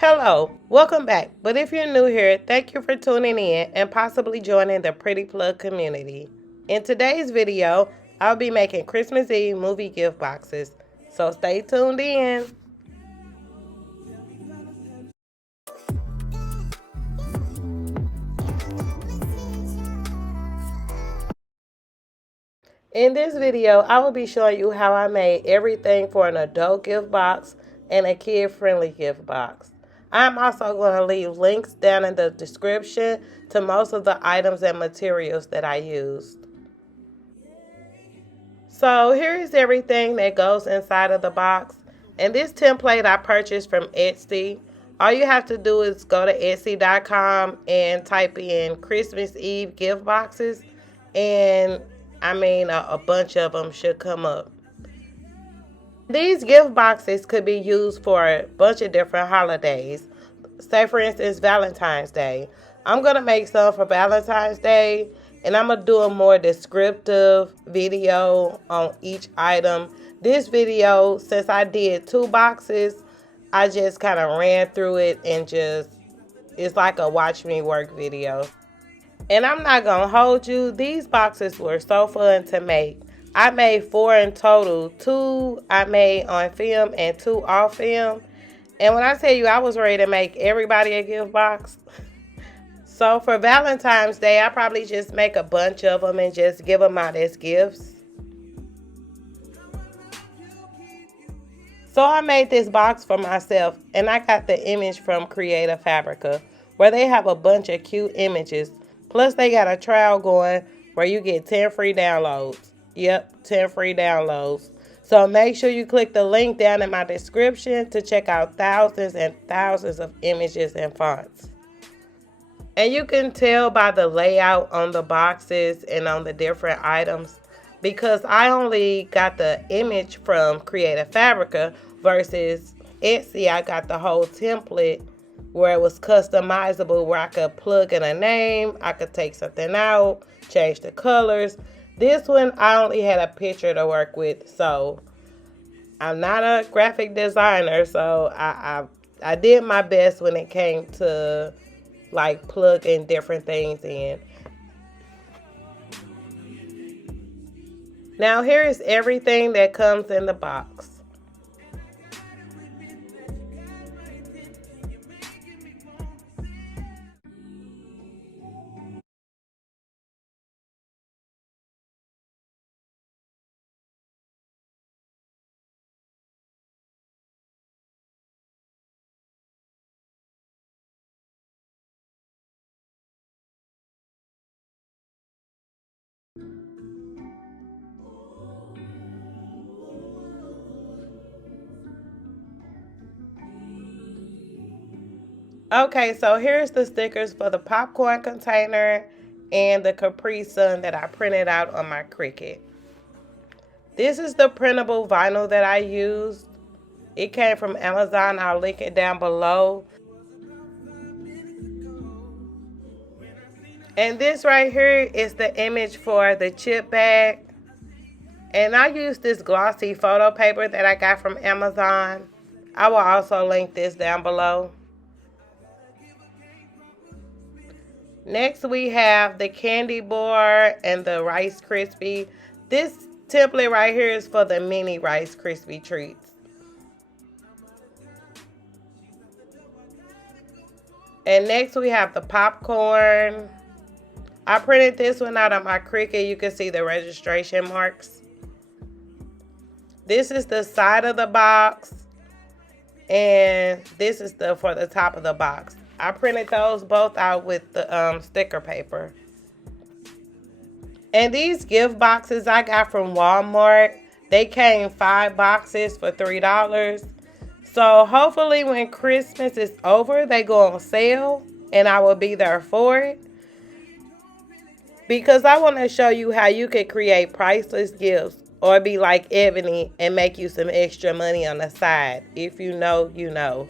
Hello, welcome back. But if you're new here, thank you for tuning in and possibly joining the Prettyplugged community. In today's video, I'll be making Christmas Eve movie gift boxes. So stay tuned in. In this video, I will be showing you how I made everything for an adult gift box and a kid-friendly gift box. I'm also going to leave links down in the description to most of the items and materials that I used. So here is everything that goes inside of the box. And this template I purchased from Etsy. All you have to do is go to Etsy.com and type in Christmas Eve gift boxes. And a bunch of them should come up. These gift boxes could be used for a bunch of different holidays. Say, for instance, Valentine's Day. I'm going to make some for Valentine's Day, and I'm going to do a more descriptive video on each item. This video, since I did 2 boxes, I just kind of ran through it and it's like a watch me work video. And I'm not going to hold you. These boxes were so fun to make. I made 4 in total. 2 I made on film and 2 off film. And when I tell you I was ready to make everybody a gift box. So for Valentine's Day, I probably just make a bunch of them and just give them out as gifts. So I made this box for myself, and I got the image from Creative Fabrica, where they have a bunch of cute images. Plus, they got a trial going where you get 10 free downloads. Yep, 10 free downloads. So make sure you click the link down in my description to check out thousands and thousands of images and fonts. And you can tell by the layout on the boxes and on the different items, because I only got the image from Creative Fabrica versus Etsy. I got the whole template where it was customizable, where I could plug in a name, I could take something out, change the colors. This one, I only had a picture to work with, so I'm not a graphic designer, so I did my best when it came to like plugging different things in. Now here is everything that comes in the box. Okay, so here's the stickers for the popcorn container and the Capri Sun that I printed out on my Cricut. This is the printable vinyl that I used. It came from Amazon. I'll link it down below. And this right here is the image for the chip bag. And I used this glossy photo paper that I got from Amazon. I will also link this down below. Next we have the candy bar and the Rice Krispie. This template right here is for the mini Rice Krispie treats. And next we have the popcorn. I printed this one out on my Cricut. You can see the registration marks. This is the side of the box. And this is for the top of the box. I printed those both out with the sticker paper. And these gift boxes I got from Walmart. They came 5 boxes for $3. So hopefully when Christmas is over, they go on sale and I will be there for it. Because I want to show you how you can create priceless gifts or be like Ebony and make you some extra money on the side. If you know, you know.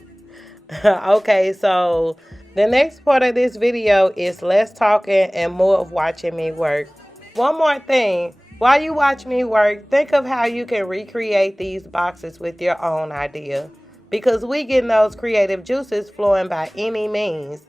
Okay, so the next part of this video is less talking and more of watching me work. One more thing, while you watch me work, think of how you can recreate these boxes with your own idea. because we getting those creative juices flowing by any means.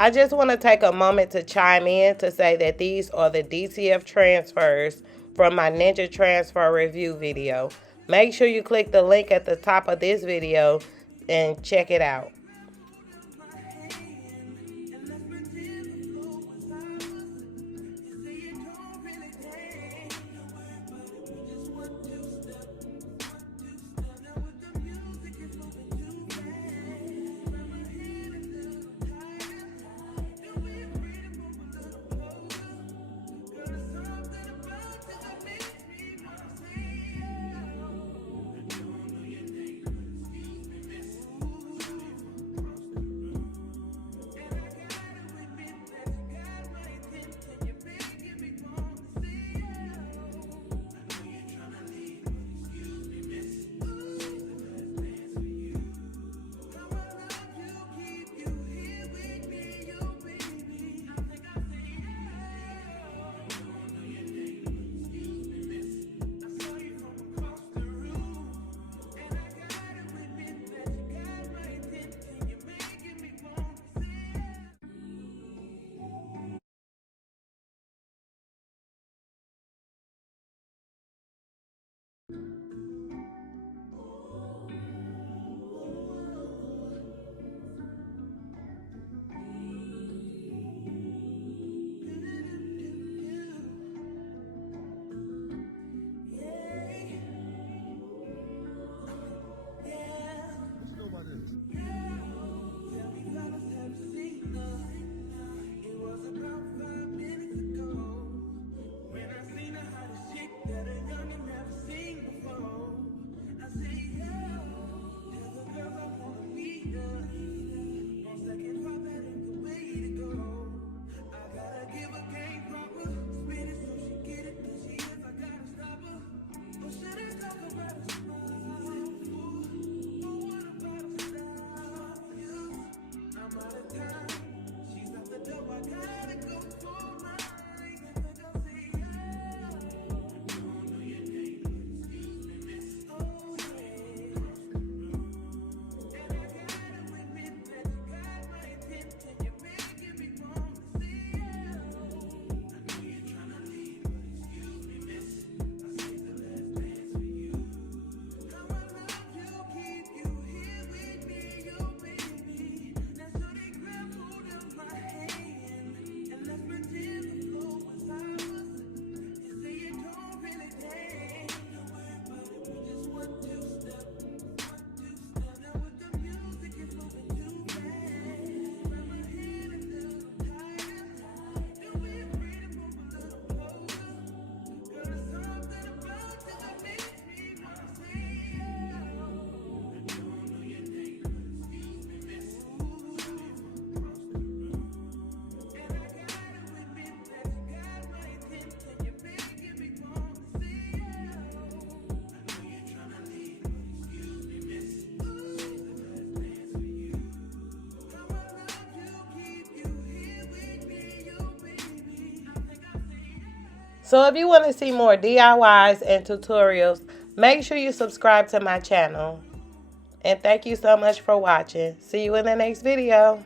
I just want to take a moment to chime in to say that these are the DTF transfers from my Ninja Transfer review video. Make sure you click the link at the top of this video and check it out. So if you want to see more DIYs and tutorials, make sure you subscribe to my channel. And thank you so much for watching. See you in the next video.